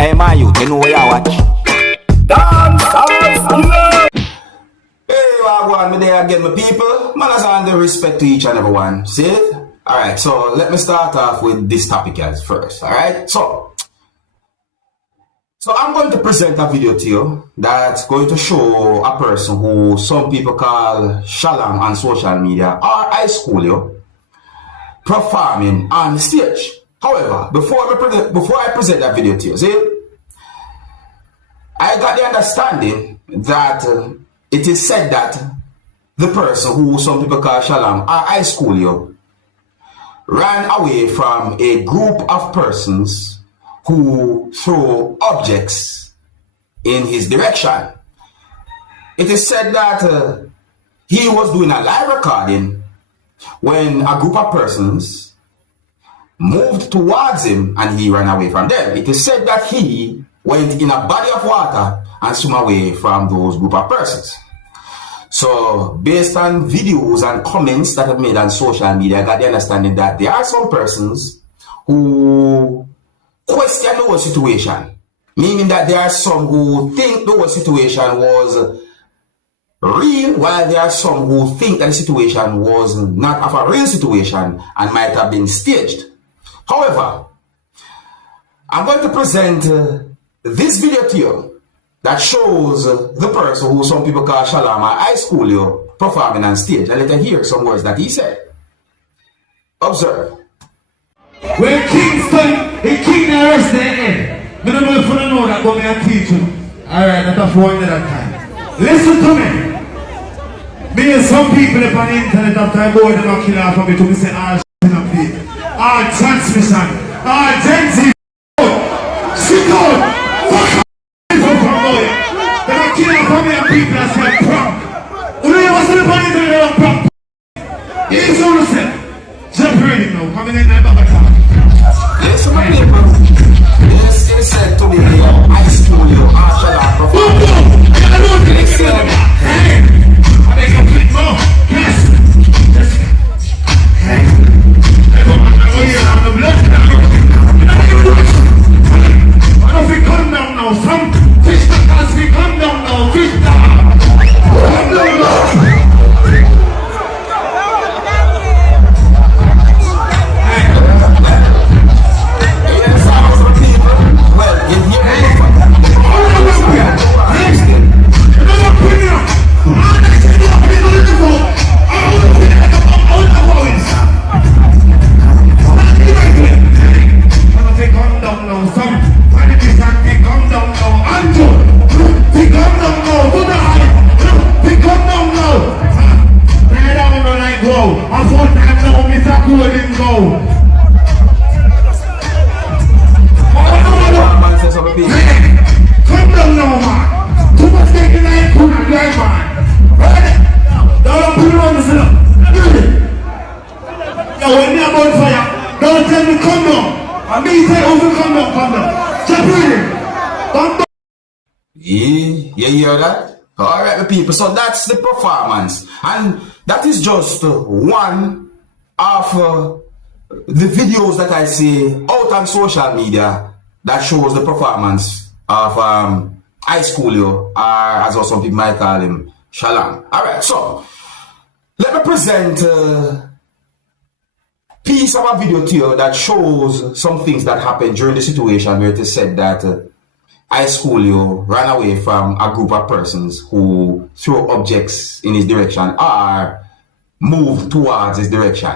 Hey, my youth, you know where you watch? Dancehall skilla. Hey, wagwan, me there again, my people. Man, as I respect to each and every one. See it? Alright, so let me start off with this topic as first. Alright, so I'm going to present a video to you that's going to show a person who some people call Shalam on social media or high school you performing on the stage. However, before I present that video to you, see, I got the understanding that it is said that the person who some people call Shalam or high school you ran away from a group of persons who throw objects in his direction. It is said that he was doing a live recording when a group of persons moved towards him and he ran away from them. It is said that he went in a body of water and swam away from those group of persons. So based on videos and comments that I've made on social media, I got the understanding that there are some persons who question the whole situation. Meaning that there are some who think the whole situation was real, while there are some who think that the situation was not of a real situation and might have been staged. However, I'm going to present this video to you that shows the person who some people call Shalam or high school you performing on stage. And let us hear some words that he said. Observe. When Kingston, the king arrest their head. I don't know if you know that, but I teach you. Alright, that's for another time. Listen to me. Me and some people up on the internet after I go and knock it off of me to me say all shit on people. All transmission. All Gen Z. Sit down. Fuck people from nowhere. They don't kill off of me and people that say prank. You know you must have on the internet and prank. You ain't so to say. Jump reading now. Coming in there back attack. Yes, my people. This is said to be high school you after that performance. Hey! I make a bit more. Yes. Yes. Hey. I go here on the blood now. I don't think come down now. Some fish that can't speak come down now. Fish down. Come down now. You hear that? Alright, people. So that's the performance. And that is just one of the videos that I see out on social media that shows the performance of high school you, or as also some people might call him, Shalam. Alright, so let me present a piece of a video to you that shows some things that happened during the situation where it is said that high school you ran away from a group of persons who threw objects in his direction or moved towards his direction.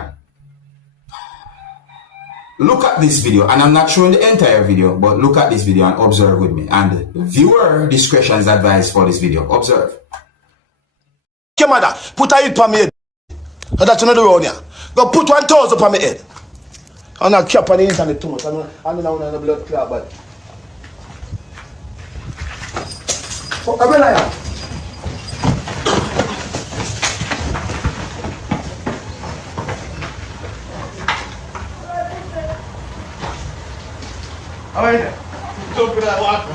Look at this video, and I'm not showing the entire video, but look at this video and observe with me. And viewer discretion is advised for this video. Observe. Okay, mother, put a hit on me head. That's another round here. Go put 1,000 on my head. I'm not cap on the internet too much. I'm not on the blood clot, but. Oh, I'm liar. All right. Jump in that water.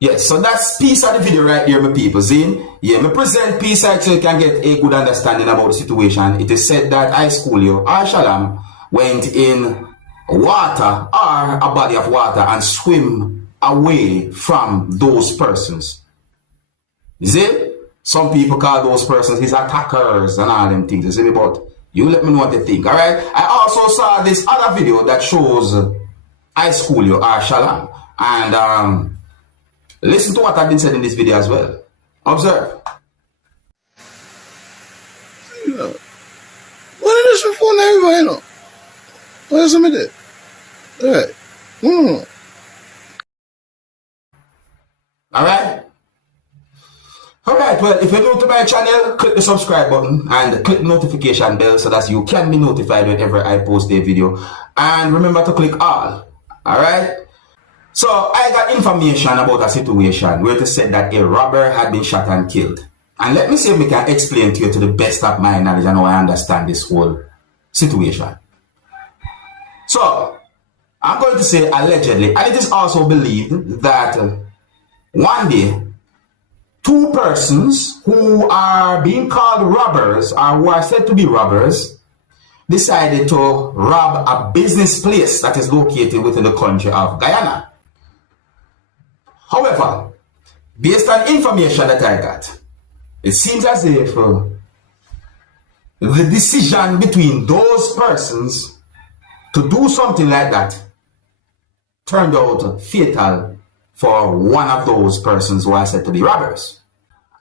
Yes, so that's piece of the video right there, my people. See? Yeah, me present piece so you can get a good understanding about the situation. It is said that I school you, or Shalam, went in water or a body of water and swim away from those persons. You see? Some people call those persons his attackers and all them things. You see me? But you let me know what they think, alright? I also saw this other video that shows I school you, or Shalam. And listen to what I've been said in this video as well. Observe. Yeah. What is this phone everybody, you know? What is something there? Alright. Alright? Alright, well, if you're new to my channel, click the subscribe button and click the notification bell so that you can be notified whenever I post a video. And remember to click all. Alright? So, I got information about a situation where it is said that a robber had been shot and killed. And let me see if I can explain to you to the best of my knowledge and how I understand this whole situation. So, I'm going to say allegedly, and it is also believed that one day, two persons who are being called robbers, or who are said to be robbers, decided to rob a business place that is located within the country of Guyana. However, based on information that I got, it seems as if the decision between those persons to do something like that turned out fatal for one of those persons who are said to be robbers.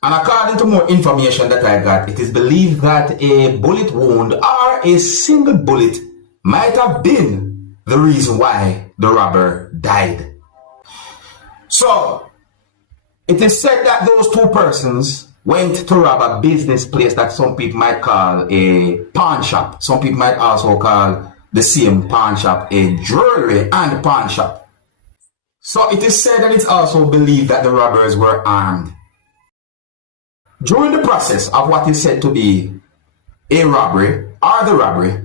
And according to more information that I got, it is believed that a bullet wound or a single bullet might have been the reason why the robber died. So, it is said that those two persons went to rob a business place that some people might call a pawn shop. Some people might also call the same pawn shop a jewelry and pawn shop. So it is said that it's also believed that the robbers were armed. During the process of what is said to be a robbery or the robbery,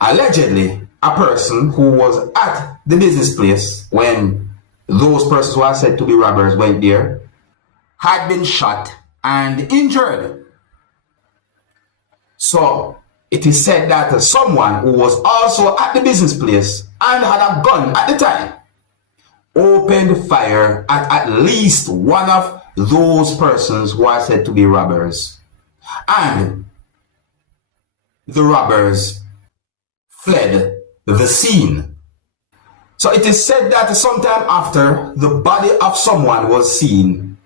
allegedly a person who was at the business place when those persons who are said to be robbers went there had been shot and injured. So it is said that someone who was also at the business place and had a gun at the time opened fire at least one of those persons who are said to be robbers. And the robbers fled the scene. So it is said that sometime after the body of someone was seen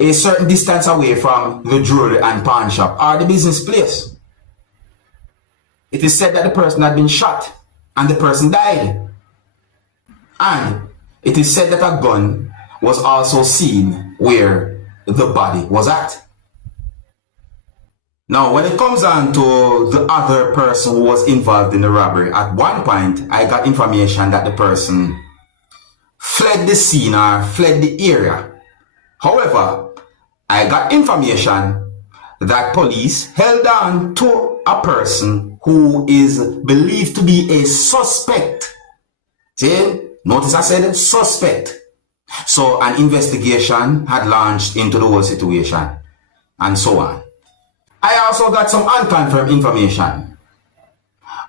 a certain distance away from the jewelry and pawn shop or the business place, it is said that the person had been shot and the person died. And it is said that a gun was also seen where the body was at. Now, when it comes on to the other person who was involved in the robbery, at one point, I got information that the person fled the scene or fled the area. However, I got information that police held on to a person who is believed to be a suspect. See? Notice I said suspect. So an investigation had launched into the whole situation and so on. I also got some unconfirmed information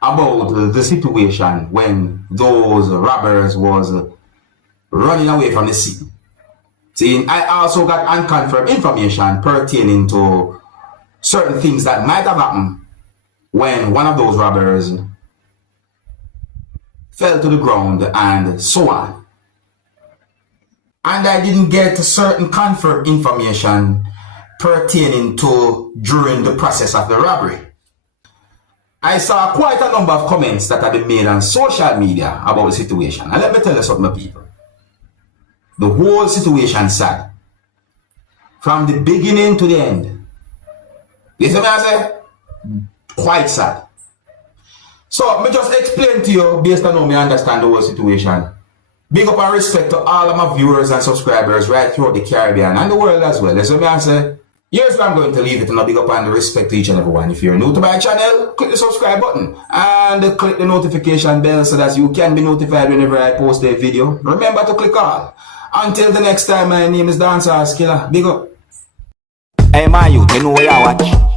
about the situation when those robbers was running away from the scene. See, I also got unconfirmed information pertaining to certain things that might have happened when one of those robbers fell to the ground and so on. And I didn't get certain confirmed information pertaining to during the process of the robbery. I saw quite a number of comments that have been made on social media about the situation. And let me tell you something, people. The whole situation is sad. From the beginning to the end. Listen what I say? Quite sad. So, let me just explain to you based on how I understand the whole situation. Big up and respect to all of my viewers and subscribers right throughout the Caribbean and the world as well. Listen what I say? Here's where I'm going to leave it, and a big up and respect to each and every one. If you're new to my channel, click the subscribe button and click the notification bell so that you can be notified whenever I post a video. Remember to click all. Until the next time, my name is Dancehall Skilla. Big up. Hey, my youth, you know where you watch.